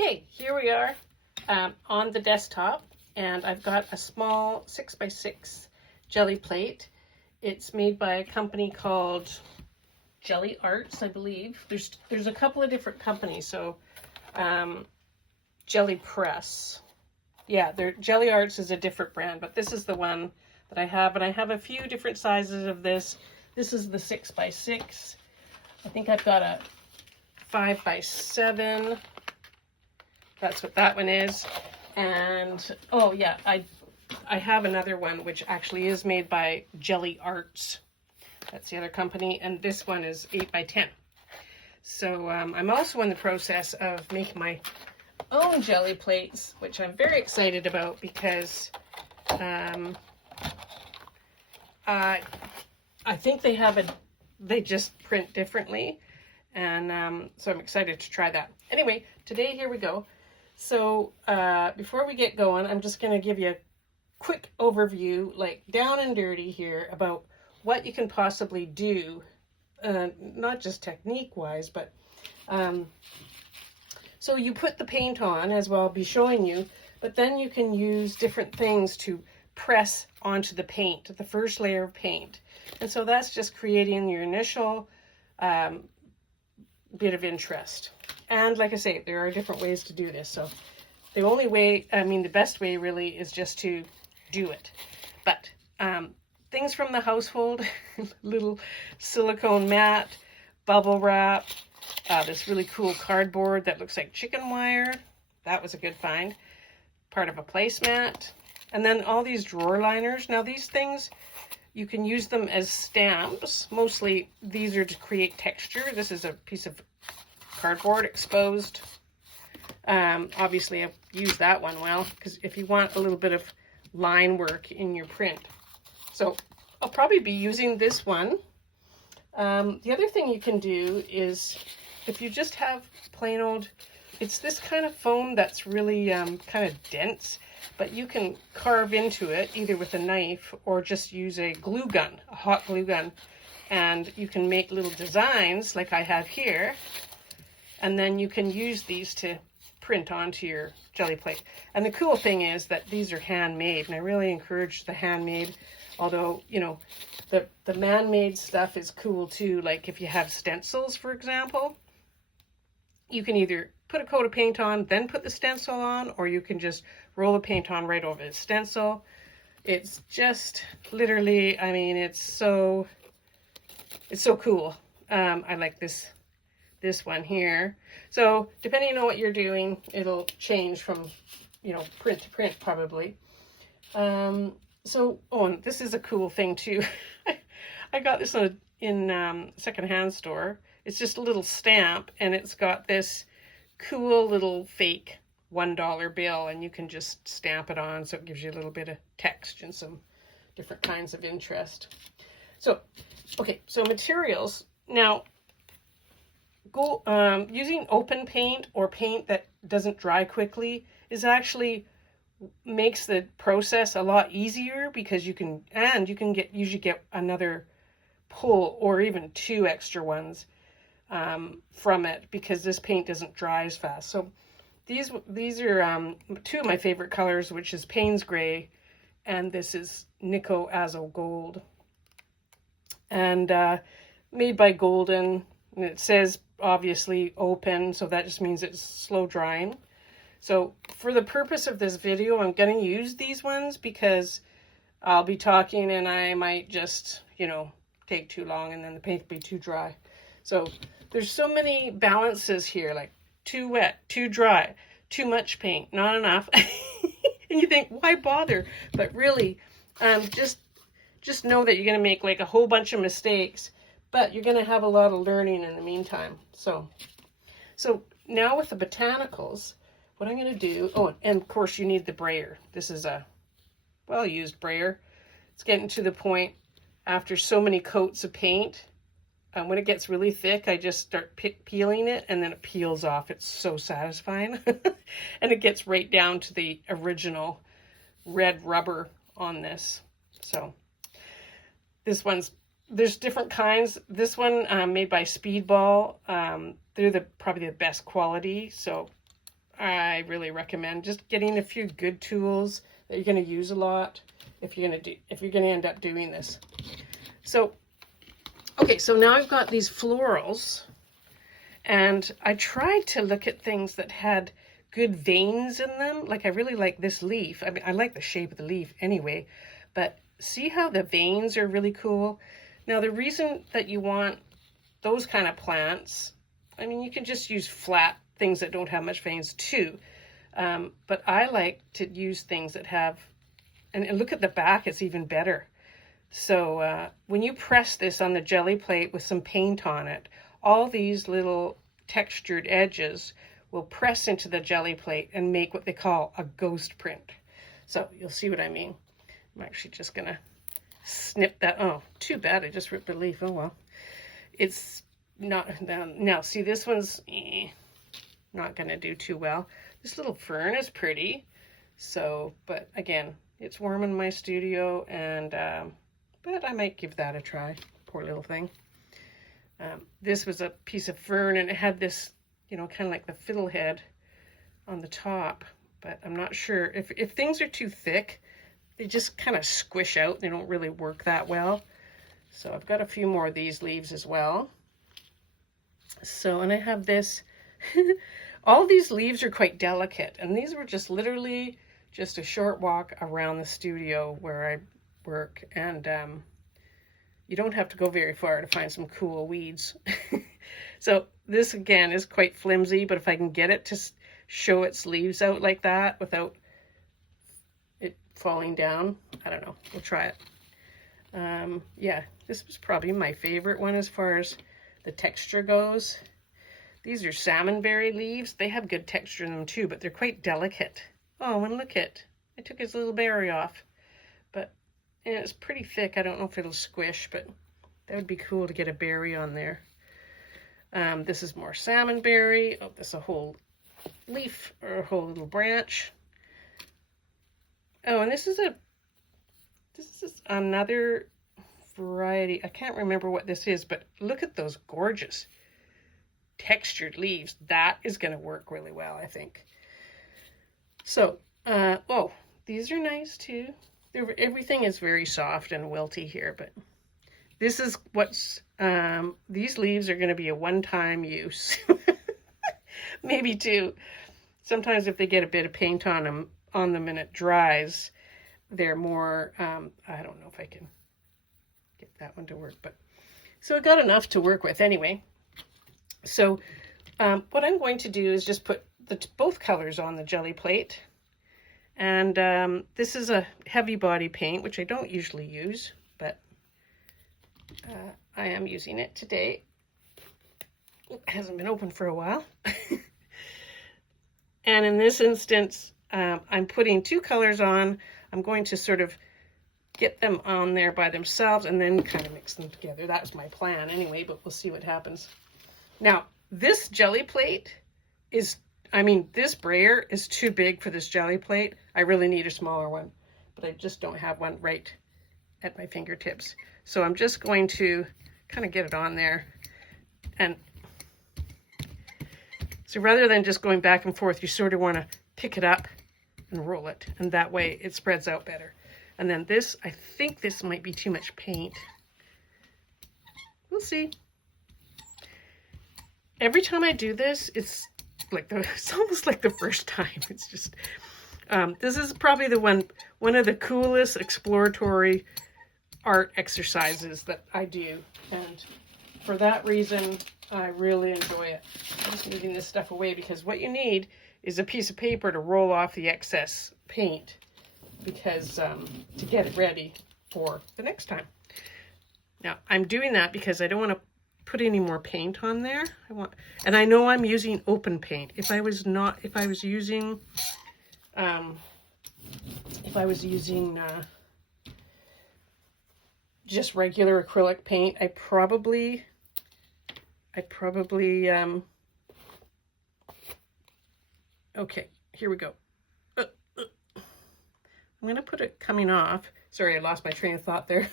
Okay, here we are on the desktop, and I've got a small 6x6 Gelli Plate. It's made by a company called Gelli Arts, I believe. There's a couple of different companies, so Gelli Press. Yeah, Gelli Arts is a different brand, but this is the one that I have, and I have a few different sizes of this. This is the 6x6. I think I've got a 5x7. That's what that one is. And oh yeah, I have another one which actually is made by Gelli Arts. That's the other company, and this one is 8x10. So I'm also in the process of making my own Gelli plates, which I'm very excited about because I think they just print differently, and so I'm excited to try that. Anyway, today here we go. So before we get going, I'm just going to give you a quick overview, like down and dirty here, about what you can possibly do, not just technique-wise, but so you put the paint on, as well I'll be showing you, but then you can use different things to press onto the paint, the first layer of paint. And so that's just creating your initial bit of interest. And like I say, there are different ways to do this. So the only way, the best way really is just to do it. But things from the household, little silicone mat, bubble wrap, this really cool cardboard that looks like chicken wire. That was a good find. Part of a placemat. And then all these drawer liners. Now these things, you can use them as stamps. Mostly these are to create texture. This is a piece of cardboard exposed. Obviously I've used that one well, because if you want a little bit of line work in your print. So I'll probably be using this one. The other thing you can do is, if you just have plain old, it's this kind of foam that's really kind of dense, but you can carve into it either with a knife or just use a glue gun, a hot glue gun, and you can make little designs like I have here, and then you can use these to print onto your Gelli plate. And the cool thing is that these are handmade, and I really encourage the handmade, although, you know, the man-made stuff is cool too. Like if you have stencils, for example, you can either put a coat of paint on, then put the stencil on, or you can just roll the paint on right over the stencil. It's just literally, it's so cool. I like this one here. So depending on what you're doing, it'll change from, print to print probably. And this is a cool thing too. I got this in secondhand store. It's just a little stamp, and it's got this cool little fake $1 bill, and you can just stamp it on, so it gives you a little bit of text and some different kinds of interest. So, okay, so materials. Now, using open paint or paint that doesn't dry quickly is actually makes the process a lot easier, because you can usually get another pull or even 2 extra ones from it, because this paint doesn't dry as fast. So these are 2 of my favorite colors, which is Payne's Gray, and this is Nico Azo Gold, and made by Golden. And it says obviously open, so that just means it's slow drying. So for the purpose of this video, I'm going to use these ones because I'll be talking and I might just, take too long, and then the paint will be too dry. So there's so many balances here, like too wet, too dry, too much paint, not enough. And you think, why bother? But really, just know that you're going to make like a whole bunch of mistakes, but you're going to have a lot of learning in the meantime. So now with the botanicals, what I'm going to do, and of course you need the brayer. This is a well-used brayer. It's getting to the point after so many coats of paint, when it gets really thick, I just start peeling it, and then it peels off. It's so satisfying. And it gets right down to the original red rubber on this. So this one's, there's different kinds. This one made by Speedball. They're probably the best quality. So I really recommend just getting a few good tools that you're going to use a lot if you're going to end up doing this. So, okay, so now I've got these florals, and I tried to look at things that had good veins in them. Like I really like this leaf. I mean, I like the shape of the leaf anyway, but see how the veins are really cool? Now, the reason that you want those kind of plants, I mean, you can just use flat things that don't have much veins too. But I like to use things that have, and look at the back, it's even better. So when you press this on the Gelli plate with some paint on it, all these little textured edges will press into the Gelli plate and make what they call a ghost print. So you'll see what I mean. I'm actually just gonna snip that. Oh, too bad, I just ripped the leaf. Oh well. It's not, now see, this one's not gonna do too well. This little fern is pretty. So, but again, it's warm in my studio, and but I might give that a try. Poor little thing. This was a piece of fern, and it had this, you know, kind of like the fiddlehead on the top, but I'm not sure. If things are too thick, they just kind of squish out. They don't really work that well. So I've got a few more of these leaves as well. So, and I have this, all these leaves are quite delicate, and these were just literally just a short walk around the studio where I work, and you don't have to go very far to find some cool weeds. So this again is quite flimsy, but if I can get it to show its leaves out like that without it falling down, I don't know, we'll try it. Yeah, this was probably my favorite one as far as the texture goes. These are salmonberry leaves. They have good texture in them too, but they're quite delicate. Oh, and look it, I took his little berry off, but and it's pretty thick. I don't know if it'll squish, but that would be cool to get a berry on there. This is more salmonberry. Oh, this is a whole leaf or a whole little branch. Oh, and this is another variety. I can't remember what this is, but look at those gorgeous textured leaves. That is going to work really well, I think. So, oh, these are nice too. Everything is very soft and wilty here, but this is what's, these leaves are going to be a one-time use. Maybe two. Sometimes if they get a bit of paint on them and it dries, they're more, I don't know if I can get that one to work, but so I got enough to work with anyway. So what I'm going to do is just put both colors on the Gelli plate. And this is a heavy body paint, which I don't usually use, but I am using it today. It hasn't been open for a while. And in this instance, I'm putting two colors on. I'm going to sort of get them on there by themselves and then kind of mix them together. That was my plan anyway, but we'll see what happens. Now, this Gelli plate is, I mean, this brayer is too big for this Gelli plate. I really need a smaller one, but I just don't have one right at my fingertips. So I'm just going to kind of get it on there. And so rather than just going back and forth, you sort of want to pick it up and roll it. And that way it spreads out better. And then this, I think this might be too much paint. We'll see. Every time I do this, it's almost like the first time. It's just, this is probably one of the coolest exploratory art exercises that I do. And for that reason, I really enjoy it. I'm just moving this stuff away because what you need is a piece of paper to roll off the excess paint because to get it ready for the next time. Now, I'm doing that because I don't want to put any more paint on there. And I know I'm using open paint. If I was using just regular acrylic paint, I probably okay, here we go. I'm gonna put it coming off. Sorry, I lost my train of thought there.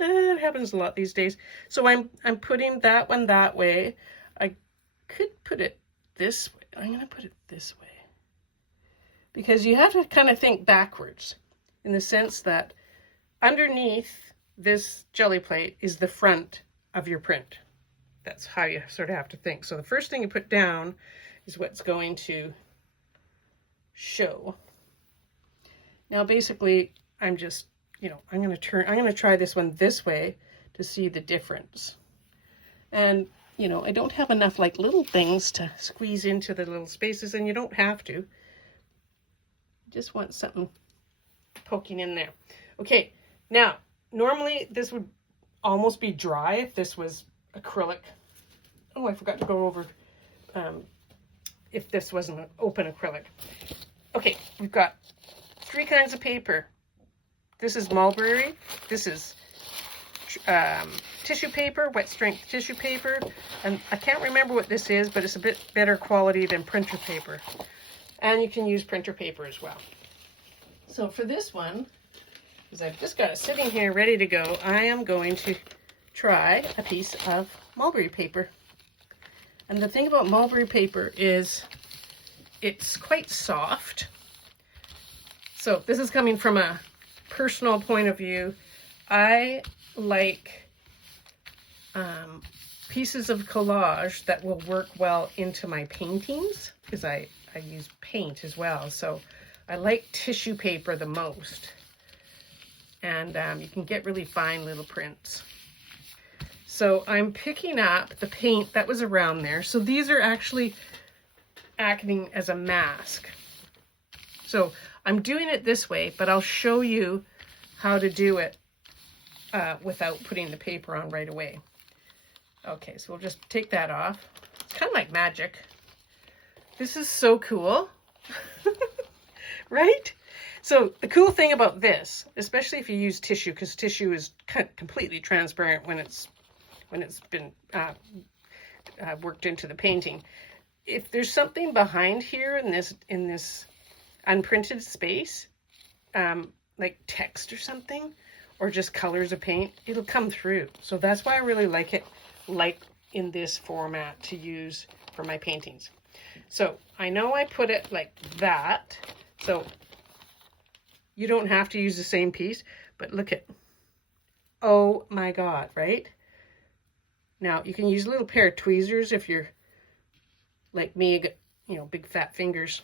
It happens a lot these days. So I'm putting that one that way. I could put it this way. I'm going to put it this way. Because you have to kind of think backwards in the sense that underneath this Gelli plate is the front of your print. That's how you sort of have to think. So the first thing you put down is what's going to show. Now basically I'm just, you know, I'm going to try this one this way to see the difference. And, you know, I don't have enough like little things to squeeze into the little spaces, and you don't have to. Just want something poking in there. Okay, now, normally this would almost be dry if this was acrylic. Oh, I forgot to go over if this wasn't an open acrylic. Okay, we've got 3 kinds of paper. This is mulberry. This is tissue paper, wet strength tissue paper. And I can't remember what this is, but it's a bit better quality than printer paper. And you can use printer paper as well. So for this one, because I've just got it sitting here ready to go, I am going to try a piece of mulberry paper. And the thing about mulberry paper is it's quite soft. So this is coming from a personal point of view. I like pieces of collage that will work well into my paintings, because I use paint as well. So I like tissue paper the most. And you can get really fine little prints. So I'm picking up the paint that was around there. So these are actually acting as a mask. So I'm doing it this way, but I'll show you how to do it without putting the paper on right away. Okay, so we'll just take that off. It's kind of like magic. This is so cool. Right? So the cool thing about this, especially if you use tissue, because tissue is completely transparent when it's been worked into the painting. If there's something behind here in this unprinted space, like text or something, or just colors of paint, it'll come through. So that's why I really like it, like in this format to use for my paintings. So I know I put it like that. So you don't have to use the same piece, but look at, oh my God, right? Now you can use a little pair of tweezers if you're like me, you know, big fat fingers.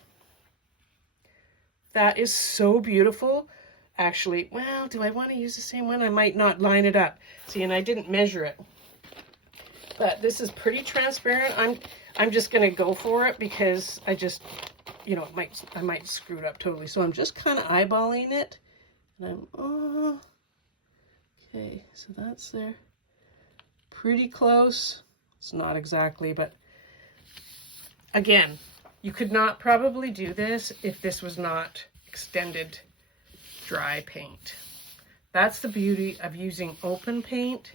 That is so beautiful. Actually, well, do I want to use the same one? I might not line it up. See, and I didn't measure it. But this is pretty transparent. I'm just going to go for it because I just, you know, I might screw it up totally. So I'm just kind of eyeballing it. And I'm, oh, okay, so that's there. Pretty close. It's not exactly, but again, you could not probably do this if this was not extended dry paint. That's the beauty of using open paint.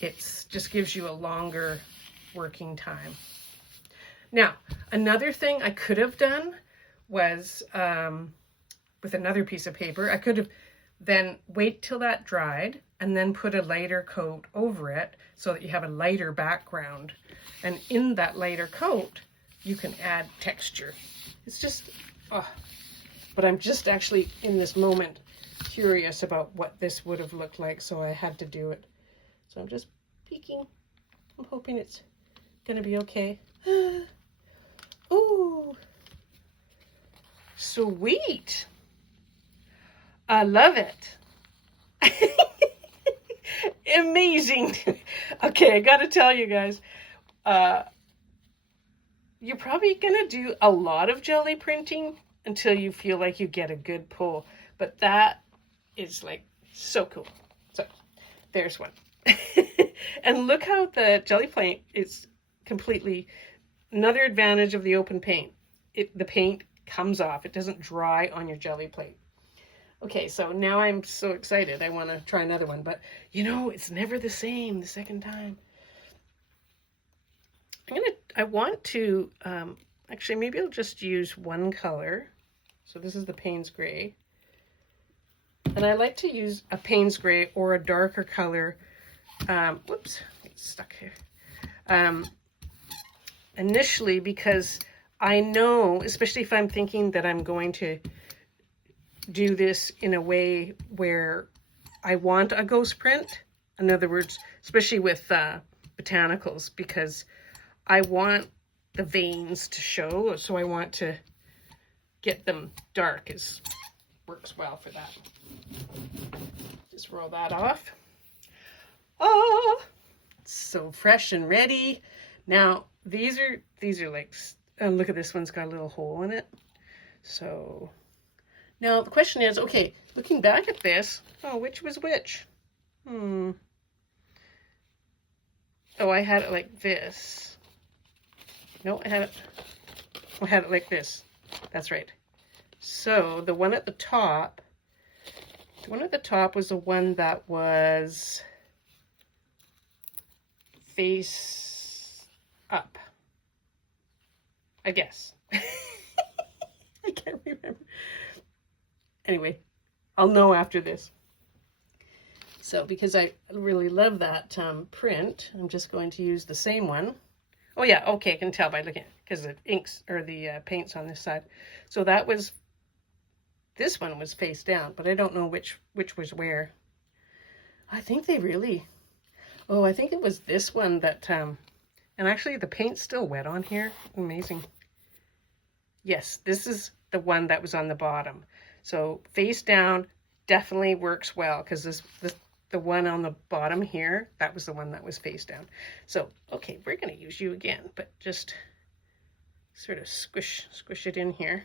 It just gives you a longer working time. Now, another thing I could have done was, with another piece of paper, I could have then wait till that dried and then put a lighter coat over it so that you have a lighter background. And in that lighter coat, you can add texture. It's just, oh. But I'm just actually in this moment curious about what this would have looked like, so I had to do it. So I'm just peeking. I'm hoping it's gonna be okay. Ooh, sweet. I love it. Amazing. Okay, I gotta tell you guys, you're probably gonna do a lot of Gelli printing until you feel like you get a good pull, but that is like so cool. So there's one. And look how the Gelli plate is completely, another advantage of the open paint. The paint comes off. It doesn't dry on your Gelli plate. Okay, so now I'm so excited. I want to try another one, but you know, it's never the same the second time. I want to, actually, maybe I'll just use one color. So this is the Payne's Gray. And I like to use a Payne's Gray or a darker color. Whoops, it's stuck here. Initially, because I know, especially if I'm thinking that I'm going to do this in a way where I want a ghost print. In other words, especially with botanicals, because I want the veins to show, so I want to get them dark. It works well for that. Just roll that off. Oh, it's so fresh and ready. Now these are like, look at this one's got a little hole in it. So now the question is, okay, looking back at this, oh, which was which? Oh, I had it like this. No, I had it like this. That's right. So the one at the top was the one that was face up, I guess. I can't remember. Anyway, I'll know after this. So because I really love that print, I'm just going to use the same one. Oh yeah, okay, I can tell by looking at it, because the inks or the paint's on this side. So this one was face down, but I don't know which was where. I think they really, I think it was this one that, and actually the paint's still wet on here. Amazing. Yes, this is the one that was on the bottom. So face down definitely works well, because the one on the bottom here, that was the one that was face down. So, okay, we're going to use you again, but just sort of squish it in here.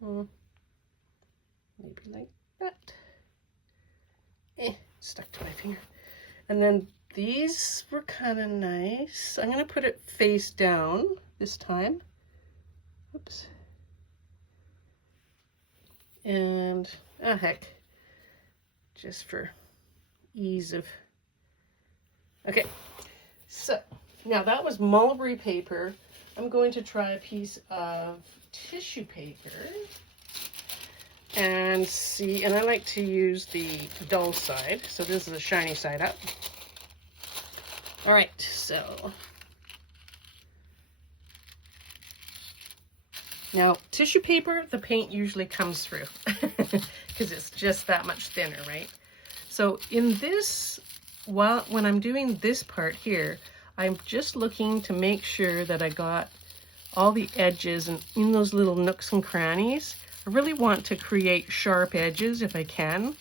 Maybe like that. Stuck to my finger. And then these were kind of nice. I'm going to put it face down this time. Oops. And, heck. Just for ease of, okay, so now that was mulberry paper. I'm going to try a piece of tissue paper and see, and I like to use the dull side, so this is the shiny side up. All right, so now tissue paper, the paint usually comes through because it's just that much thinner, right? So in this, when I'm doing this part here, I'm just looking to make sure that I got all the edges and in those little nooks and crannies. I really want to create sharp edges if I can.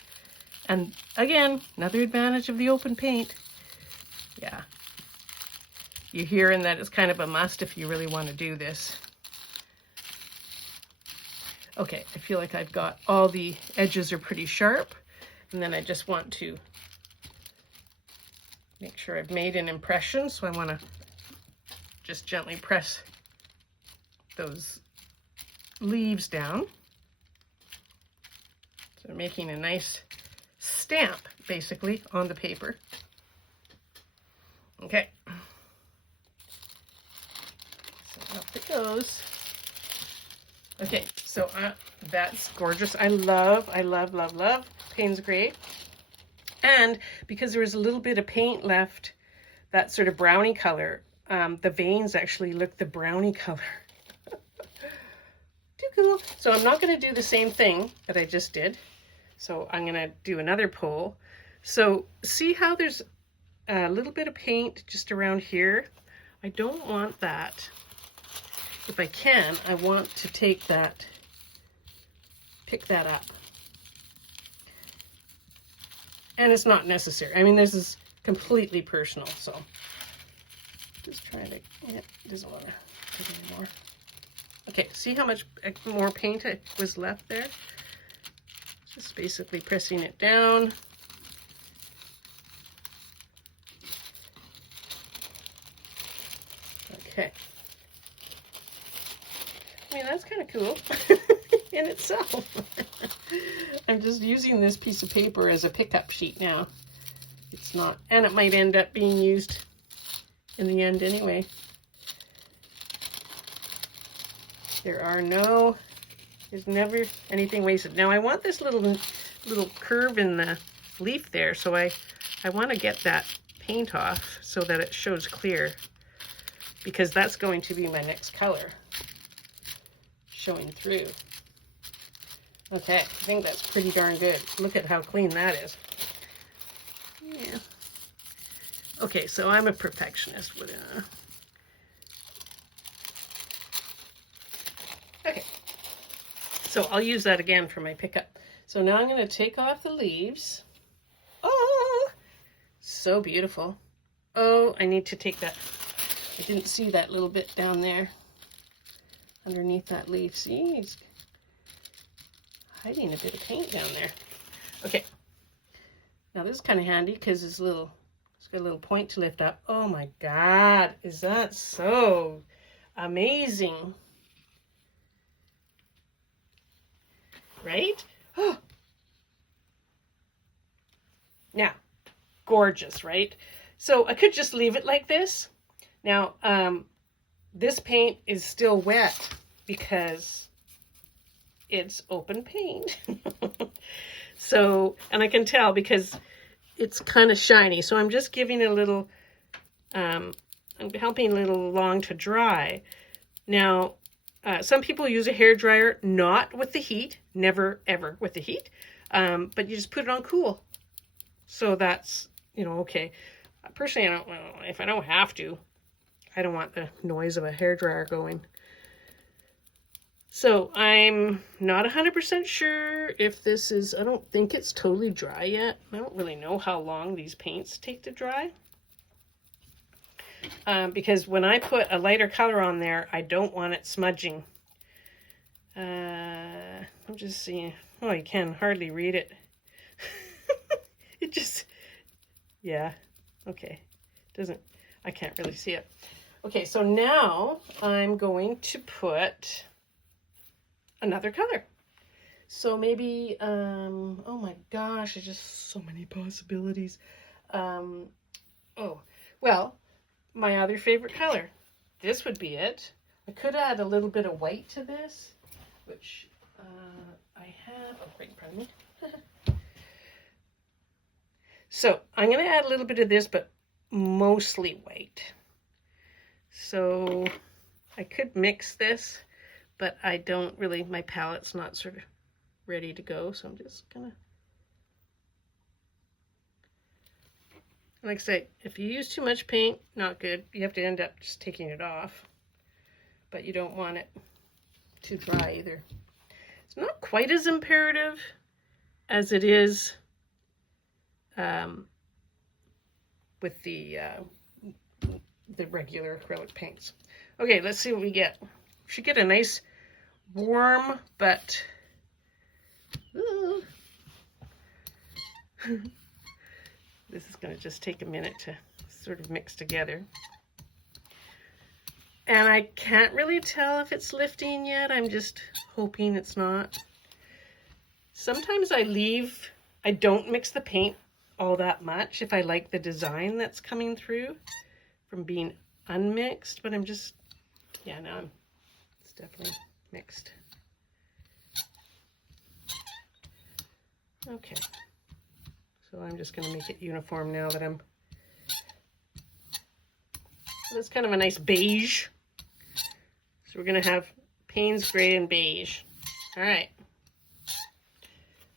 And again, another advantage of the open paint. Yeah. You're hearing that it's kind of a must if you really want to do this. Okay, I feel like I've got all the edges are pretty sharp, and then I just want to make sure I've made an impression, so I want to just gently press those leaves down. So making a nice stamp, basically, on the paper. Okay. So up it goes. Okay, so that's gorgeous. I love. Payne's Gray. And because there was a little bit of paint left, that sort of brownie color, the veins actually look the brownie color. Too cool. So I'm not going to do the same thing that I just did. So I'm going to do another pull. So see how there's a little bit of paint just around here? I don't want that. If I can, I want to take that, pick that up. And it's not necessary. I mean, this is completely personal, so just trying to, yeah, doesn't want to put any more. Okay, see how much more paint was left there? Just basically pressing it down. Okay. I mean, that's kind of cool in itself. I'm just using this piece of paper as a pickup sheet now. It's not, and it might end up being used in the end anyway. There's never anything wasted. Now I want this little curve in the leaf there, so I want to get that paint off so that it shows clear. because that's going to be my next color showing through. Okay, I think that's pretty darn good. Look at how clean that is. Yeah. Okay, so I'm a perfectionist with it. Okay, so I'll use that again for my pickup. So now I'm going to take off the leaves. Oh, so beautiful. Oh, I need to take that. I didn't see that little bit down there underneath that leaf. See, he's hiding a bit of paint down there. Okay, now this is kind of handy because it's got a little point to lift up. Oh my God, is that so amazing? Right? Oh. Now, gorgeous, right? So I could just leave it like this. Now, this paint is still wet because it's open paint. So, and I can tell because it's kind of shiny. So I'm just giving it a little, I'm helping a little along to dry. Now, some people use a hair dryer, not with the heat, never ever with the heat, but you just put it on cool. So that's, you know, okay. Personally, if I don't have to, I don't want the noise of a hair dryer going. So I'm not 100% sure if this is, I don't think it's totally dry yet. I don't really know how long these paints take to dry. Because when I put a lighter color on there, I don't want it smudging. I'm just seeing, oh, you can hardly read it. It just, yeah, okay. I can't really see it. Okay, so now I'm going to put another color. So maybe, oh my gosh, there's just so many possibilities. Oh, well, my other favorite color. This would be it. I could add a little bit of white to this, which I have, oh, right in front of me. So I'm going to add a little bit of this, but mostly white. So I could mix this, but I don't really, my palette's not sort of ready to go. So I'm just going to, like I say, if you use too much paint, not good. You have to end up just taking it off, but you don't want it too dry either. It's not quite as imperative as it is with the regular acrylic paints. Okay, let's see what we get. We should get a nice warm, but this is going to just take a minute to sort of mix together. And I can't really tell if it's lifting yet. I'm just hoping it's not. Sometimes I don't mix the paint all that much if I like the design that's coming through from being unmixed, but I'm just, yeah, now it's definitely mixed. Okay, so I'm just going to make it uniform now that that's kind of a nice beige. So we're going to have Payne's Gray and Beige. All right,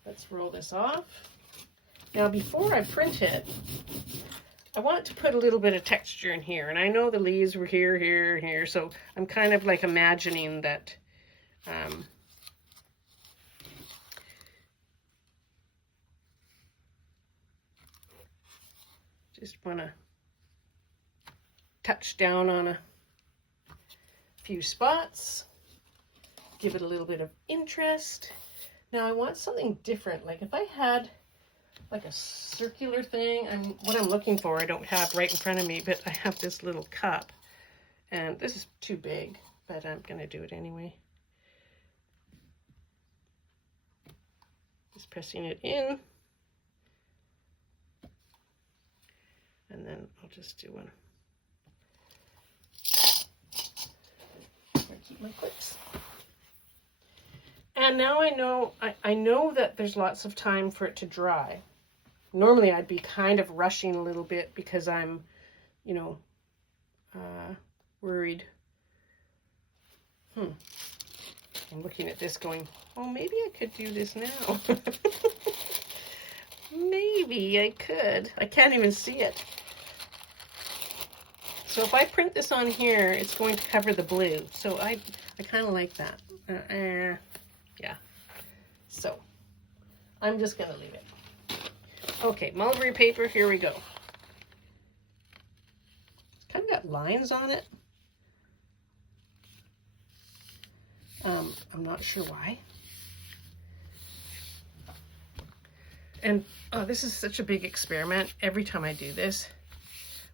let's roll this off. Now, before I print it, I want to put a little bit of texture in here. And I know the leaves were here, here, here. So I'm kind of like imagining that just want to touch down on a few spots, give it a little bit of interest. Now I want something different. Like if I had like a circular thing, what I'm looking for, I don't have right in front of me, but I have this little cup, and this is too big, but I'm gonna do it anyway. Just pressing it in, and then I'll just do one. Keep my clips. And now I know that there's lots of time for it to dry. Normally I'd be kind of rushing a little bit because I'm, you know, worried. I'm looking at this going, oh, maybe I could do this now. Maybe I could. I can't even see it. So if I print this on here, it's going to cover the blue. So I kind of like that. Yeah. So I'm just going to leave it. Okay, mulberry paper, here we go. It's kind of got lines on it. I'm not sure why. And oh, this is such a big experiment every time I do this.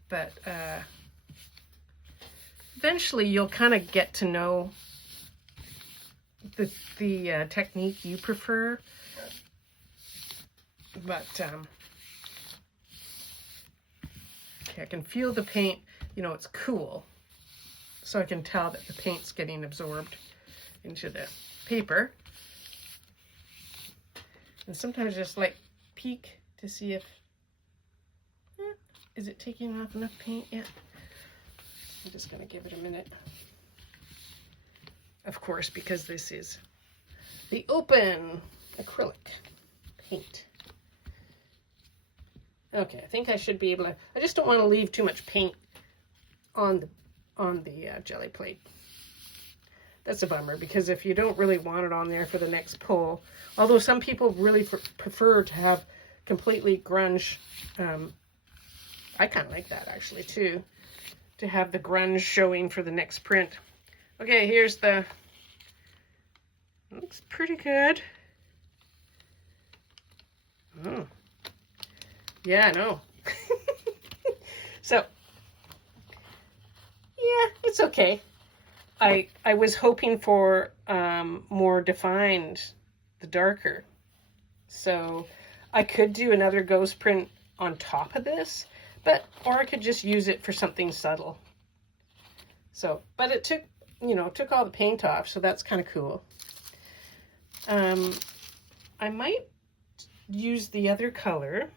But eventually you'll kind of get to know the technique you prefer. But okay, I can feel the paint, you know, it's cool. So I can tell that the paint's getting absorbed into the paper. And sometimes just like peek to see if, is it taking off enough paint yet? I'm just going to give it a minute. Of course, because this is the open acrylic paint. Okay, I think I should be able to, I just don't want to leave too much paint on the Gelli plate. That's a bummer, because if you don't really want it on there for the next pull, although some people really prefer to have completely grunge, I kind of like that actually too, to have the grunge showing for the next print. Okay, here's the, looks pretty good. Oh. Yeah, I know. So, yeah, it's okay. I was hoping for more defined, the darker. So I could do another ghost print on top of this, or I could just use it for something subtle. So, but it took, you know, took all the paint off, so that's kind of cool. I might use the other color,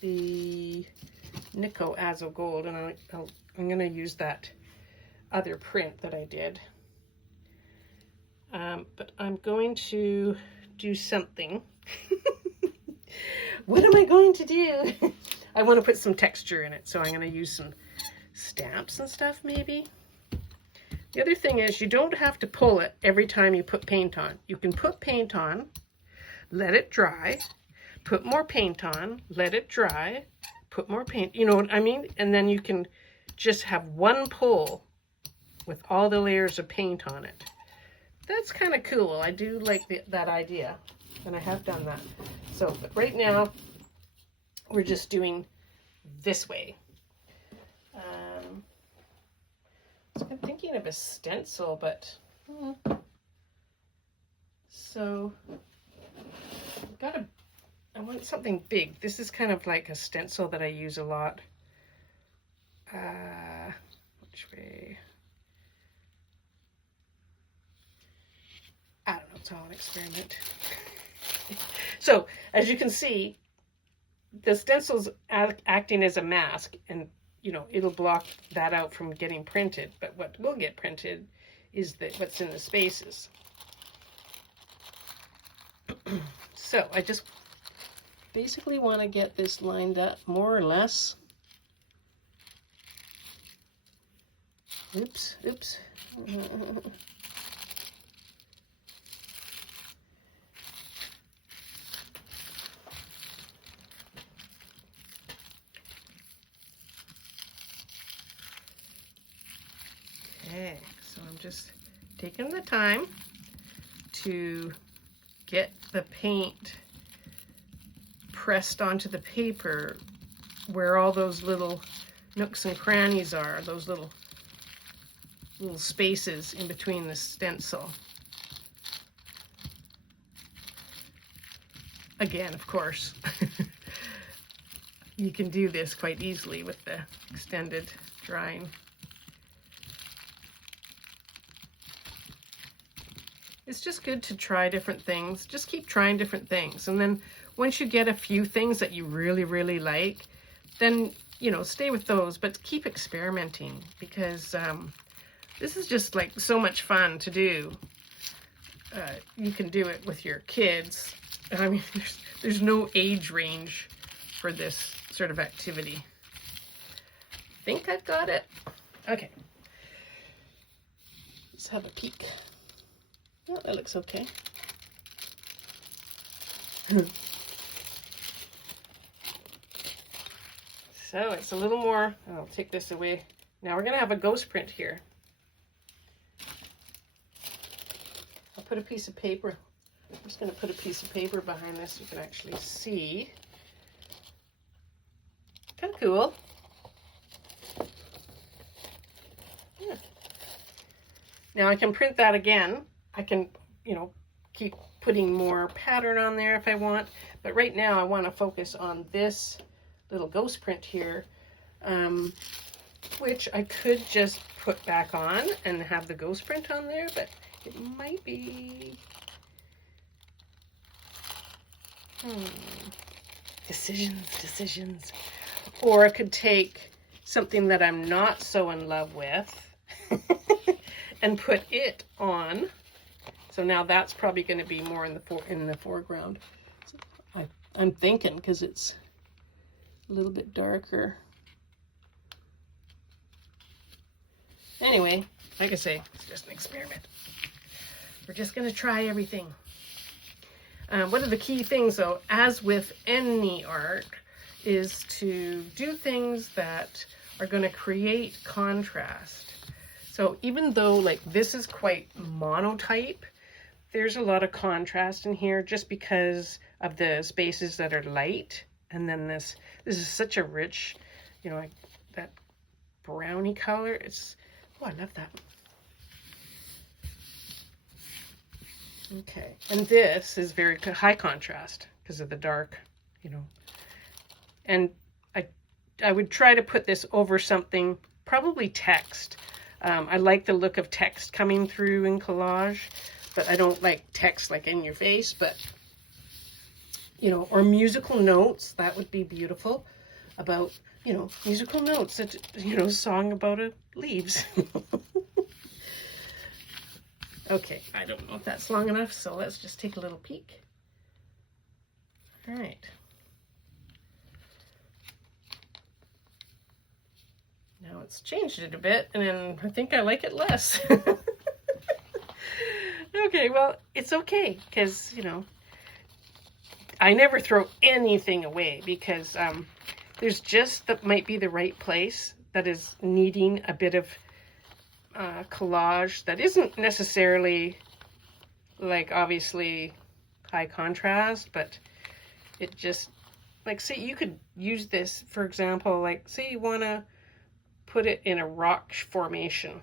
the Nico Azo Gold, and I'm going to use that other print that I did. But I'm going to do something. What am I going to do? I want to put some texture in it, so I'm going to use some stamps and stuff maybe. The other thing is you don't have to pull it every time you put paint on. You can put paint on, let it dry, put more paint on, let it dry, put more paint, you know what I mean? And then you can just have one pull with all the layers of paint on it. That's kind of cool. I do like that idea, and I have done that. So, but right now, we're just doing this way. So I'm thinking of a stencil, but so I want something big. This is kind of like a stencil that I use a lot. Which way? I don't know, it's all an experiment. So, as you can see, the stencil's acting as a mask, and, you know, it'll block that out from getting printed, but what will get printed is what's in the spaces. So, I just basically want to get this lined up more or less. Oops, oops. Okay, so I'm just taking the time to get the paint pressed onto the paper where all those little nooks and crannies are, those little spaces in between the stencil. Again, of course, you can do this quite easily with the extended drying. It's just good to try different things. Just keep trying different things. And then once you get a few things that you really, really like, then you know, stay with those, but keep experimenting, because this is just like so much fun to do. You can do it with your kids. I mean, there's no age range for this sort of activity. I think I've got it. Okay. Let's have a peek. Oh, that looks okay. So it's a little more, I'll take this away. Now we're going to have a ghost print here. I'll put a piece of paper. I'm just going to put a piece of paper behind this so you can actually see. Kind of cool. Yeah. Now I can print that again. I can, you know, keep putting more pattern on there if I want. But right now I want to focus on this little ghost print here, which I could just put back on and have the ghost print on there, but it might be... Decisions. Or I could take something that I'm not so in love with and put it on. So now that's probably going to be more in the foreground. So I'm thinking, because it's a little bit darker. Anyway, like I say, it's just an experiment. We're just going to try everything. One of the key things, though, as with any art, is to do things that are going to create contrast. So even though, like, this is quite monotype, there's a lot of contrast in here just because of the spaces that are light. And then this is such a rich, you know, like that brownie color. It's, oh, I love that. Okay, and this is very high contrast because of the dark, you know. And I would try to put this over something, probably text. I like the look of text coming through in collage, but I don't like text like in your face, but, you know, or musical notes, that would be beautiful. About, you know, musical notes, that, you know, song about leaves. Okay, I don't know if that's long enough, so let's just take a little peek. All right. Now it's changed it a bit, and I think I like it less. Okay, well, it's okay, because, you know, I never throw anything away, because there's just that might be the right place that is needing a bit of collage that isn't necessarily, like, obviously high contrast, but it just, like, say you could use this, for example, like, say you want to put it in a rock formation.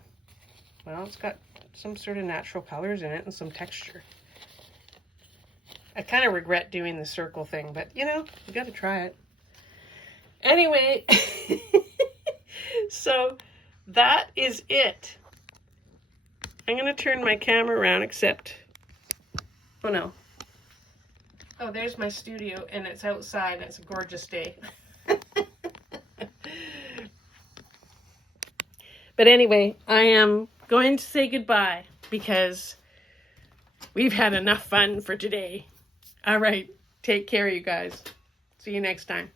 Well, it's got some sort of natural colors in it and some texture. I kind of regret doing the circle thing, but, you know, you got to try it. Anyway, so that is it. I'm going to turn my camera around, except, oh no. Oh, there's my studio, and it's outside, and it's a gorgeous day. But anyway, I am going to say goodbye, because we've had enough fun for today. All right, take care, you guys. See you next time.